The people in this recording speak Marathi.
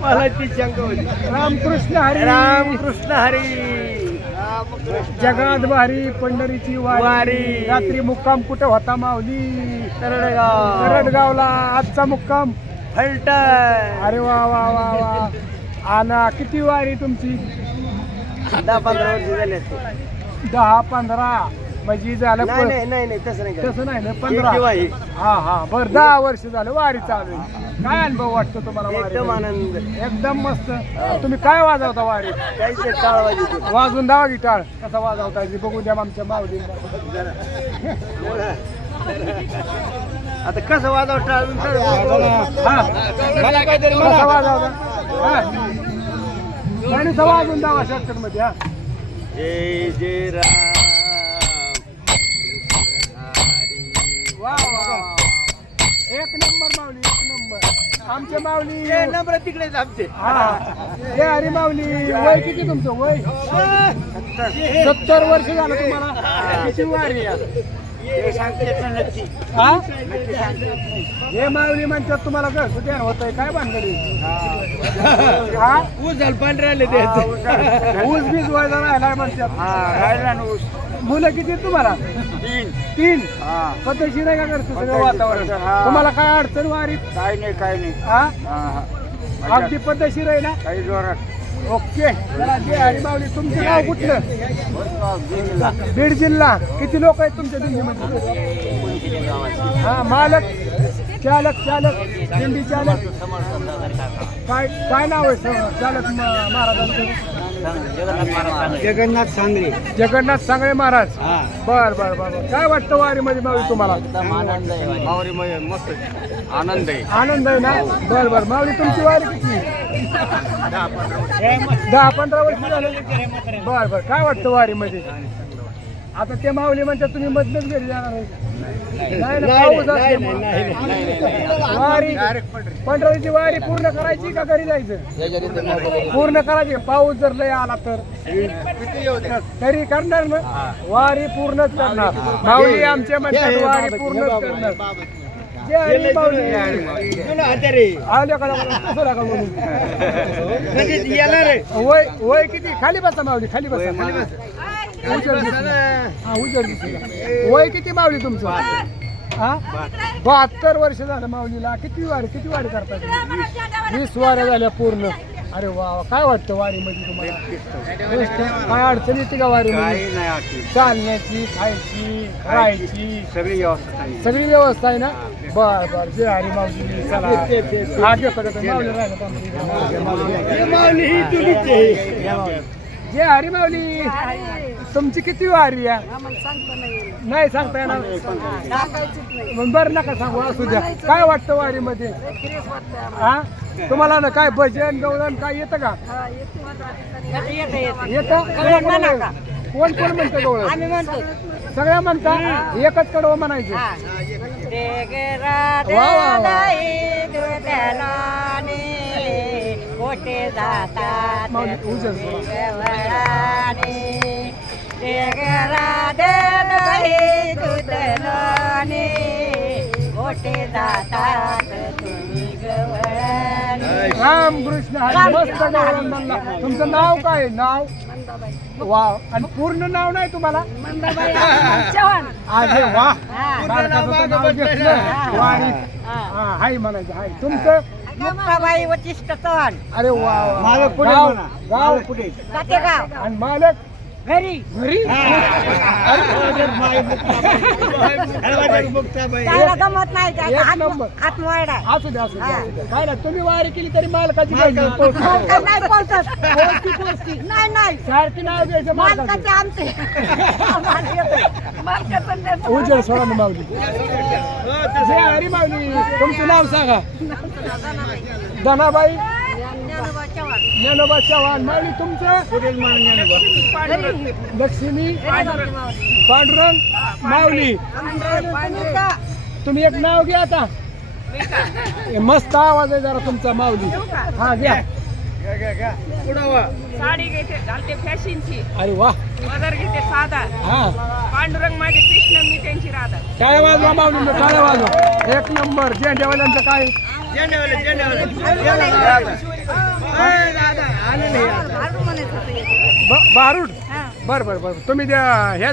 मला ती शंका होती. रामकृष्ण हरी. रामकृष्ण हरी. जगात भारी पंढरीची वारी. रात्री मुक्काम कुठं होता माऊली? तरडगाव. करडगावला आजचा मुक्काम. फलटण. अरे वा वा वा वा. आणि किती वारी तुमची? दहा पंधरा वर्ष झाले असते दहा पंधरा. म्हणजे झालं नाही प- नाही नाही नाही तसं नाही करायचं. तसं नाही ना पंधरा. किंवा एक. हा हा बर दहा वर्ष झालं वारी चालू आहे. काय अनुभव वाटतो तुम्हाला एकदम वारी आनंद. एकदम मस्त. तुम्ही काय वाजवता वारी काहीच नाही, टाळ वाजवतो. वाजून दावा गिटार कसा वाजवता येते बघू द्या आमच्या माऊली. आता कसं वाजव टाळ? टाळ हा. मला काहीतरी कसा वाजवता? हा. गाणीचा वाजून दावा शॉर्टकटमध्ये हा. जय जय राम. एक नंबर माऊली एक नंबर. आमच्या माऊली. हे नंबर तिकडेच आमचे. हा. हे अरे माऊली वय किती तुमचं? वय? सत्तर वर्ष झालं तुम्हाला. किती वारी आहे? हे सांगते तर नक्की. हा? हे माऊली म्हणतात तुम्हाला घर ध्यान होत आहे काय भानगडी? हा? ऊस झालं पण राहिले हा, ऊस बीज राहिला म्हणतात. राहिला ना ऊस. मुलं किती आहेत तुम्हाला? तीन. तीन? हा पद्धतशीर नाही का घरचं सगळं पद्धतशीर, वातावरण? हा. तुम्हाला काय अडचण वारीत? काय नाही काय नाही. हा? हा, हा. अगदी पद्धतशीर आहे ना? काही जोरात. ओके. चला तुमचं गाव कुठलं? जिल्हा. बीड जिल्हा. किती लोक आहेत तुमच्या दिंडीमध्ये? हा मालक चालक चालक दिंडी चालक. काय काय नाव आहे स- चालक म- महाराजांचं. जगन्नाथ सांगली. जगन्नाथ सांगळे महाराज. हा. बर बर बर बर. काय वाटतं वारीमध्ये माऊली तुम्हाला? आनंद आहे मावरी मस्त आनंद आहे. आनंद आहे ना? बर बर. माऊली तुमची वारी किती? दहा पंधरा वर्ष. झाले बर बर. काय वाटतं वारीमध्ये? आता ते माऊली म्हणतात तुम्ही मधनच घरी जाणार. वारी पंढरीची वारी पूर्ण करायची का घरी जायचं? पूर्ण करायची. पाऊस जर लय आला तर. तरी करणार ना? वारी पूर्णच करणार. माऊली आमच्या म्हणतात वारी पूर्णच करणार. येणार वय किती? खाली बसा माऊली खाली बसा. खाली बसा. उजेड. हा. वय किती माऊली तुमचं? हा? बहात्तर वर्ष झालं माऊलीला. किती वारी किती वारी करता तुम्ही? वीस वाऱ्या झाल्या पूर्ण. अरे वा वा. काय वाटतं वारीमध्ये तुम्हाला? गोष्ट? काय अडचण येते का वारीमध्ये? आठवत. चालण्याची खायची राहायची. सगळी व्यवस्था. सगळी व्यवस्था आहे ना? बर बर. जय हरी माऊली. चला. हा घे माऊली राहिलं का माऊली? जय हरी माऊली. तुमची किती वारी आहे? नाही सांगता येणार? मग बरं नका सांगू असू द्या. काय वाटतं वारीमध्ये? हा? तुम्हाला ना काय भजन गवळण काय येतं का? येतं कोण कोण म्हणतं गवळण? आम्ही म्हणतो. सगळ्या म्हणता? एकच कडवं म्हणायचं. वा, वा, वा. मोठे जातात. माऊली. मोठे जातात तुम्ही गवळाने राम कृष्ण हरी. मस्त म्हणला तुमचं नाव काय आहे? नाव? वा आणि पूर्ण नाव नाही तुम्हाला? मंदाबाई. चव्हाण. अरे वा. हा. बाळकाचं नाव घेतलं वारी हा. हाय म्हणायचं हाय. तुमचं? मुक्ताबाई वचिष्ठ चव्हाण. अरे वा वा. मालक पुढे गाव म्हणा. गाव कुठे? कातेगाव आणि मालक? घरी. घरी? त्याला गमत नाही त्याचा नंबर. असू द्या असू द्या असू द्या. काय नाही तुम्ही वारी केली तरी मालकाची पाहिजे. नाही बोलतात पोहोचती, पोहोचती. नाही नाही. सारखी नाव घ्यायचं मालकाचं. मालकाचे आमचे मालकाचं त्याचं. उजेड सोडा ना माऊली जय हरी माऊली. तुमचं नाव सांगा. धनाबाई. ज्ञानोबा चव्हाण. ज्ञानोबा चव्हाण माऊली तुमचं घरी. लक्ष्मी. पांडुरंग. माऊली. तुम्ही एक नाव घ्या आता. मस्त आवाज आहे जरा तुमचा माऊली. हा घ्या. साडी घेते घालते फॅशनची. अरे वा. पदर घेते साधा. हा. पांडुरंग माझे कृष्ण मी त्यांची राधा. टाळ्या वाजवा माऊली टाळ्या वाजवा. एक नंबर. झेंड्यावाल्यांचं काय? बारूड हा. बर बर बर. तुम्ही त्या ह्या